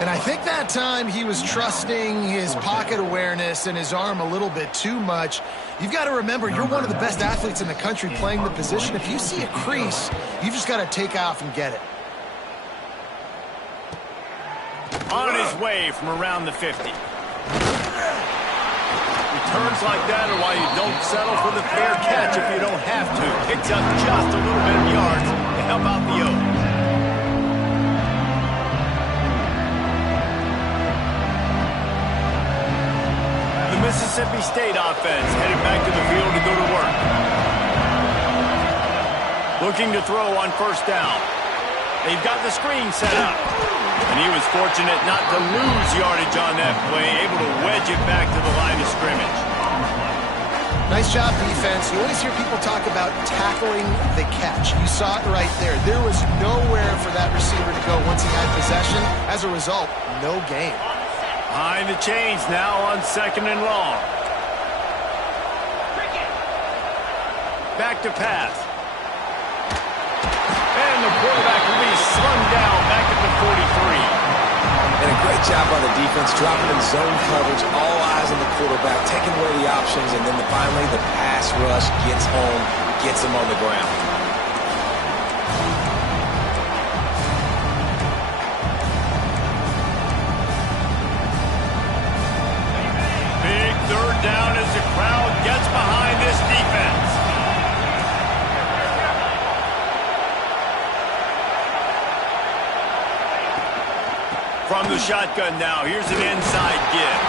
And I think that time he was trusting his pocket awareness and his arm a little bit too much. You've got to remember, you're one of the best athletes in the country playing the position. If you see a crease, you've just got to take off and get it. On his way from around the 50. Returns like that are why you don't settle for the fair catch if you don't have to. Picks up just a little bit of yards to help out the O's. The Mississippi State offense headed back to the field to go to work. Looking to throw on first down. They've got the screen set up. And he was fortunate not to lose yardage on that play, able to wedge it back to the line of scrimmage. Nice job, defense. You always hear people talk about tackling the catch. You saw it right there. There was nowhere for that receiver to go once he had possession. As a result, no gain. Behind the chains now on second and long. Back to pass. And the quarterback will be slung down back at the 43. And a great job by the defense, dropping in zone coverage, all eyes on the quarterback, taking away the options, and then finally the pass rush gets home, gets him on the ground. Big third down as the crowd gets behind this defense. the shotgun now. Here's an inside give.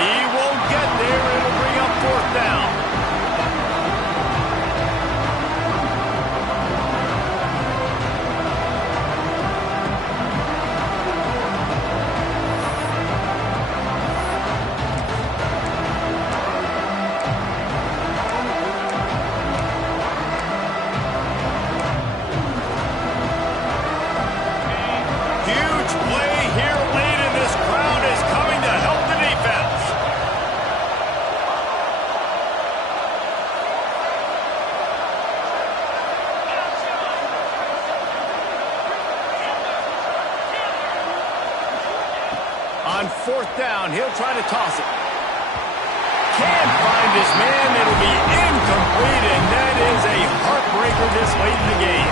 He won't get there. It'll bring up 4th down. On 4th down, he'll try to toss it. Can't find his man. It'll be incomplete, and that is a heartbreaker this late in the game.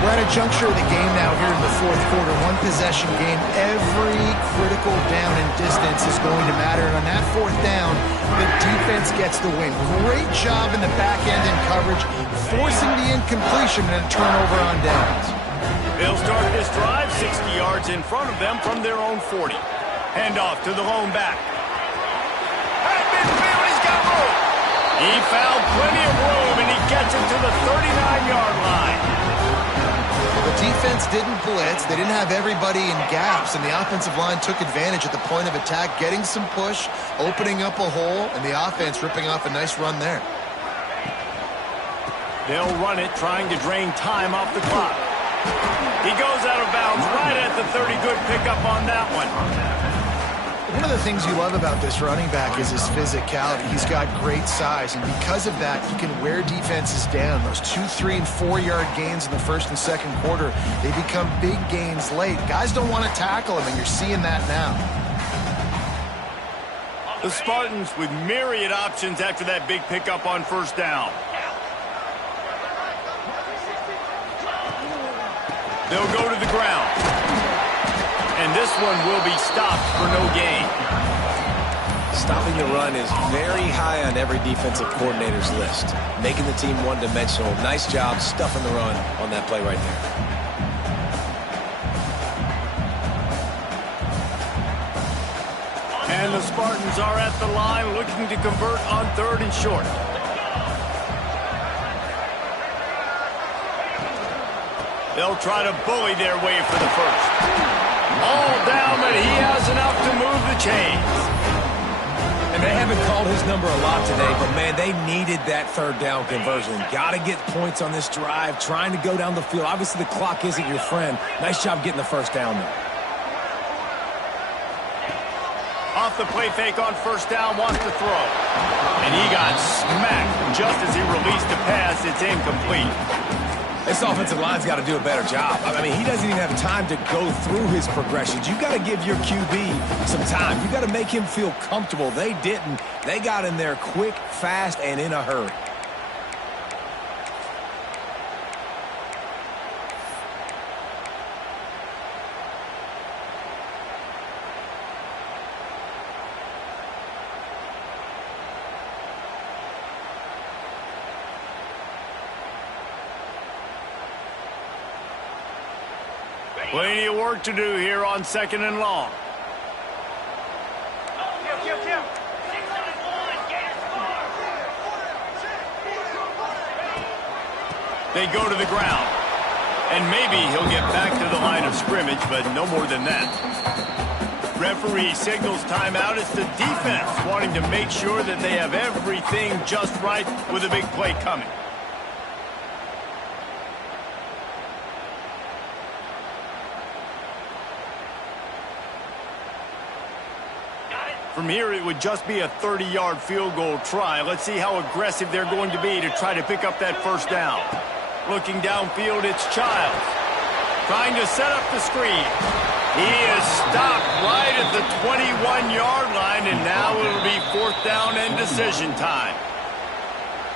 We're at a juncture of the game now here in the 4th quarter. One possession game. Every critical down and distance is going to matter. And on that 4th down, the defense gets the win. Great job in the back end in coverage, forcing the incompletion and a turnover on downs. They'll start this drive 60 yards in front of them from their own 40. Handoff to the lone back. At midfield, he's got room. He found plenty of room, and he gets it to the 39-yard line. The defense didn't blitz. They didn't have everybody in gaps, and the offensive line took advantage at the point of attack, getting some push, opening up a hole, and the offense ripping off a nice run there. They'll run it, trying to drain time off the clock. He goes out of bounds right at the 30. Good pickup on that one. One of the things you love about this running back is his physicality. He's got great size, and because of that, he can wear defenses down. Those 2-, 3-, and 4-yard gains in the 1st and 2nd quarter, they become big gains late. Guys don't want to tackle him, and you're seeing that now. The Spartans with myriad options after that big pickup on 1st down. They'll go to the ground. And this one will be stopped for no gain. Stopping the run is very high on every defensive coordinator's list. Making the team one-dimensional. Nice job stuffing the run on that play right there. And the Spartans are at the line looking to convert on 3rd and short. They'll try to bully their way for the 1st. All down, but he has enough to move the chains. And they haven't called his number a lot today, but, man, they needed that 3rd down conversion. Got to get points on this drive, trying to go down the field. Obviously, the clock isn't your friend. Nice job getting the 1st down there. Off the play fake on 1st down, wants to throw. And he got smacked just as he released the pass. It's incomplete. This offensive line's got to do a better job. I mean, he doesn't even have time to go through his progressions. You got to give your QB some time. You got to make him feel comfortable. They didn't. They got in there quick, fast, and in a hurry. Plenty of work to do here on 2nd and long. They go to the ground. And maybe he'll get back to the line of scrimmage, but no more than that. Referee signals timeout. It's the defense wanting to make sure that they have everything just right with a big play coming. From here, it would just be a 30-yard field goal try. Let's see how aggressive they're going to be to try to pick up that 1st down. Looking downfield, it's Childs. Trying to set up the screen. He is stopped right at the 21-yard line, and now it'll be 4th down and decision time.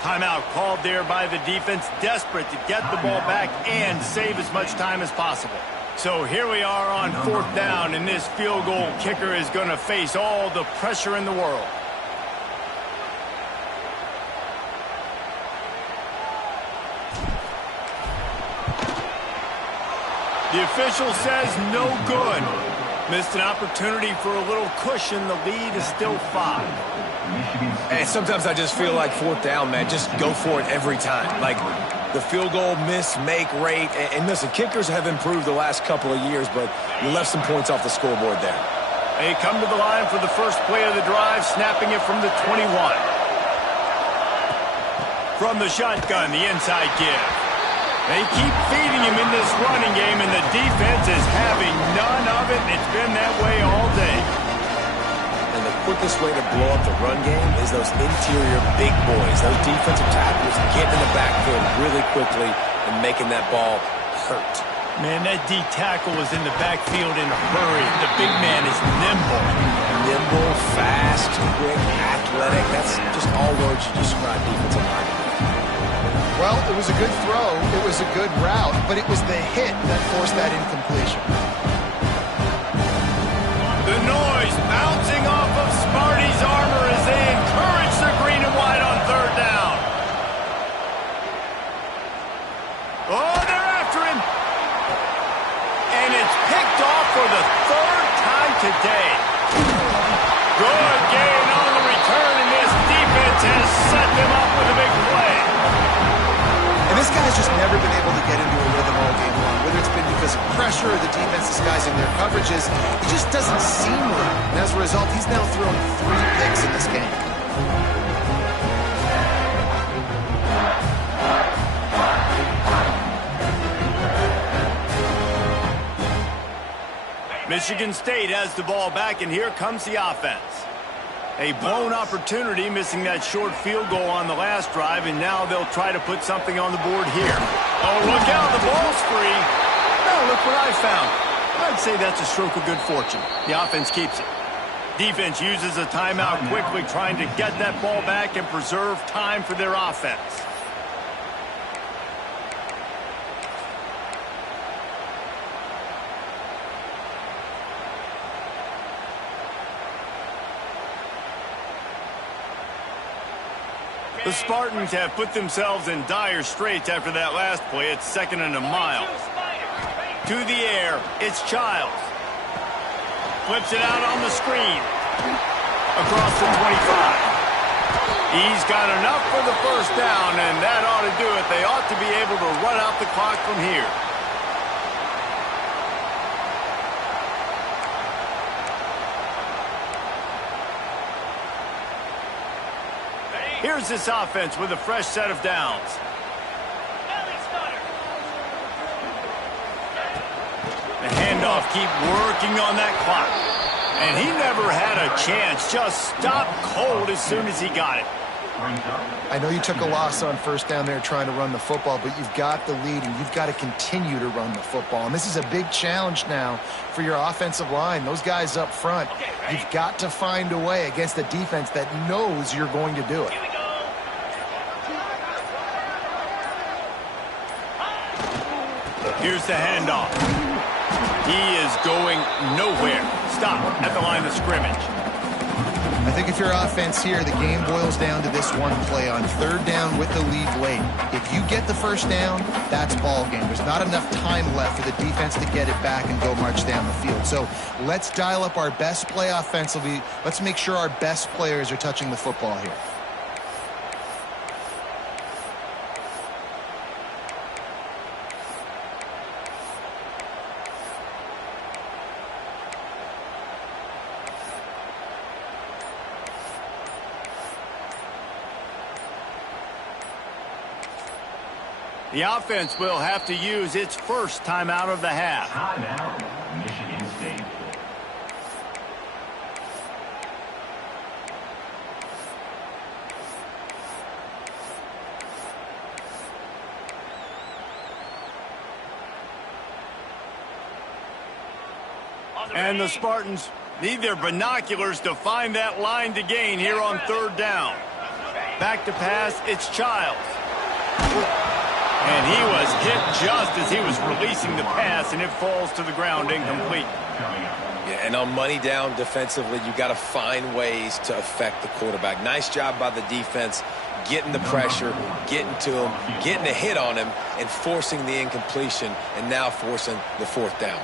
Timeout called there by the defense, desperate to get the ball back and save as much time as possible. So here we are on 4th down, and this field goal kicker is going to face all the pressure in the world. The official says no good. Missed an opportunity for a little cushion. The lead is still 5. And sometimes I just feel like fourth down, man. Just go for it every time. Like the field goal miss-make rate. And listen, kickers have improved the last couple of years, but you left some points off the scoreboard there. They come to the line for the first play of the drive, snapping it from the 21. From the shotgun, the inside give. They keep feeding him in this running game, and the defense is having none of it, and it's been that way all day. And the quickest way to blow up the run game is those interior big boys, those defensive tackles getting in the backfield really quickly and making that ball hurt. Man, that D tackle was in the backfield in a hurry. The big man is nimble. Nimble, fast, quick, athletic. That's just all words you describe defensive linemen. Well, it was a good throw, it was a good route, but it was the hit that forced that incompletion. The noise bouncing off of Smarty's armor as they encourage the green and white on third down. Oh, they're after him. And it's picked off for the third time today. Good gain on the return, and this defense has set them up with a big play. And this guy's just never been able to get into a rhythm all game long, whether it's been because of pressure or the defense disguising their coverages. He just doesn't seem right. And as a result, he's now thrown 3 picks in this game. Michigan State has the ball back, and here comes the offense. A blown opportunity, missing that short field goal on the last drive, and now they'll try to put something on the board here. Oh, look out, the ball's free. Oh, look what I found. I'd say that's a stroke of good fortune. The offense keeps it. Defense uses a timeout quickly, trying to get that ball back and preserve time for their offense. The Spartans have put themselves in dire straits after that last play. It's 2nd and a mile. To the air, it's Childs. Flips it out on the screen. Across the 25. He's got enough for the first down, and that ought to do it. They ought to be able to run out the clock from here. Here's this offense with a fresh set of downs. The handoff, keep working on that clock. And he never had a chance, just stopped cold as soon as he got it. I know you took a loss on first down there trying to run the football, but you've got the lead and you've got to continue to run the football. And this is a big challenge now for your offensive line. Those guys up front, you've got to find a way against a defense that knows you're going to do it. Here's the handoff. He is going nowhere. Stop at the line of scrimmage. I think if you're offense here, the game boils down to this one play on third down with the lead late. If you get the first down, that's ball game. There's not enough time left for the defense to get it back and go march down the field. So let's dial up our best play offensively. Let's make sure our best players are touching the football here. The offense will have to use its first timeout of the half. Timeout, Michigan State. And the Spartans need their binoculars to find that line to gain here on third down. Back to pass, it's Childs. And he was hit just as he was releasing the pass, and it falls to the ground incomplete. Yeah, and on money down defensively, you got to find ways to affect the quarterback. Nice job by the defense, getting the pressure, getting to him, getting a hit on him, and forcing the incompletion, and now forcing the fourth down.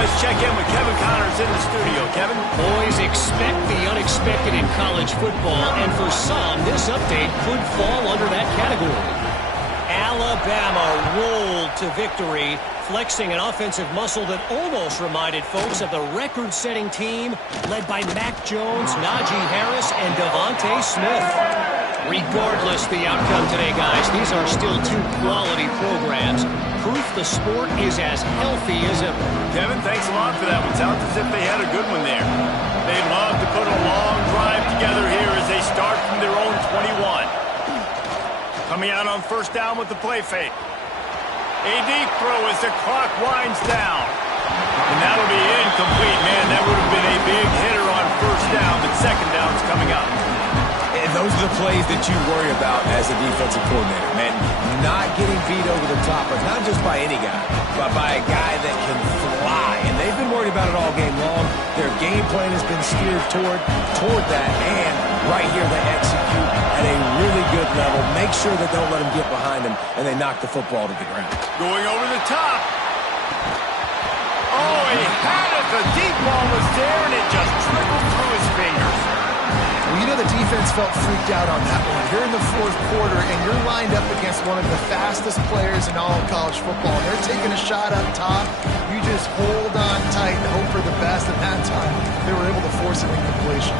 let's check in with Kevin Connors in the studio. Kevin? Boys, expect the unexpected in college football, and for some, this update could fall under that category. Alabama rolled to victory, flexing an offensive muscle that almost reminded folks of the record-setting team led by Mac Jones, Najee Harris, and Devontae Smith. Regardless the outcome today, guys, these are still two quality programs. Proof the sport is as healthy as ever. Kevin, thanks a lot for that one. Sounds as if they had a good one there. They'd love to put a long drive together here as they start from their own 21. Coming out on first down with the play fake. A deep throw as the clock winds down. And that'll be incomplete, man. That would have been a big hitter on first down, but second down's coming up. And those are the plays that you worry about as a defensive coordinator, man. Not getting beat over the top, but not just by any guy, but by a guy that can fly. And they've been worried about it all game long. Their game plan has been steered toward that, and right here they execute at a really good level. Make sure they don't let them get behind them, and they knock the football to the ground. Going over the top. Oh, he had it. The deep ball was there, and it just trickled through his fingers. Well, you know the defense felt freaked out on that one. You're in the fourth quarter, and you're lined up against one of the fastest players in all of college football. They're taking a shot up top. You just hold on tight and hope for the best. At that time, they were able to force an incompletion.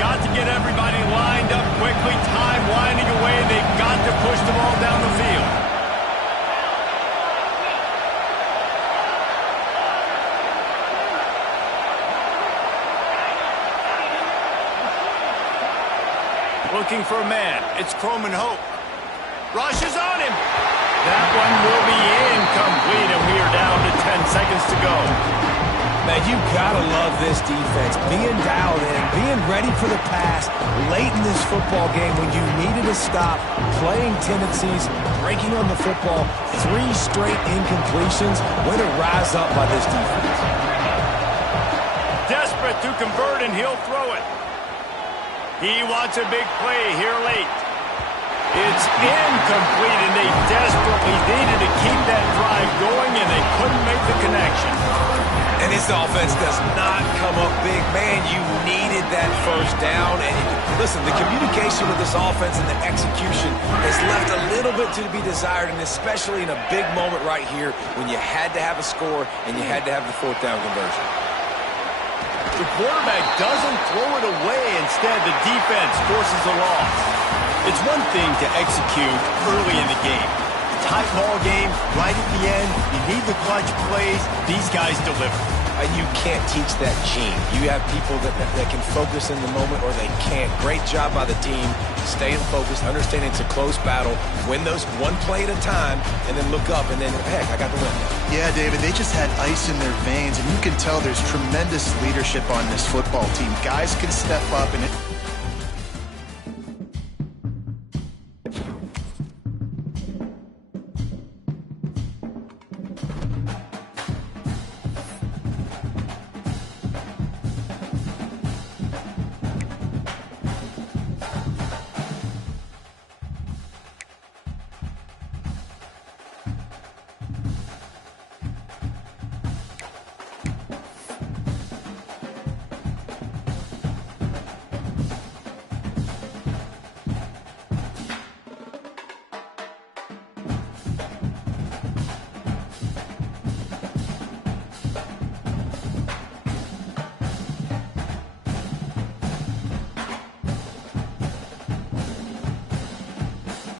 Got to get everybody lined up quickly. Time winding away. They've got to push the ball down the field. Looking for a man. It's Croman Hope. Rushes on him. That one will be incomplete, and we are down to 10 seconds to go. Man, you gotta love this defense. Being dialed in, being ready for the pass late in this football game when you needed a stop, playing tendencies, breaking on the football, 3 straight incompletions. Way to rise up by this defense. Desperate to convert, and he'll throw it. He wants a big play here late. It's incomplete, and they desperately needed to keep that drive going, and they couldn't make the connection. And this offense does not come up big. Man, you needed that first down. And listen, the communication with this offense and the execution has left a little bit to be desired, and especially in a big moment right here when you had to have a score and you had to have the fourth down conversion. The quarterback doesn't throw it away. Instead, the defense forces a loss. It's one thing to execute early in the game. Tight ball game, right at the end, you need the clutch plays. These guys deliver. And you can't teach that gene. You have people that can focus in the moment, or they can't. Great job by the team, staying focused, understanding it's a close battle, win those one play at a time, and then look up, and then, heck, I got the win. Yeah, David, they just had ice in their veins, and you can tell there's tremendous leadership on this football team. Guys can step up, and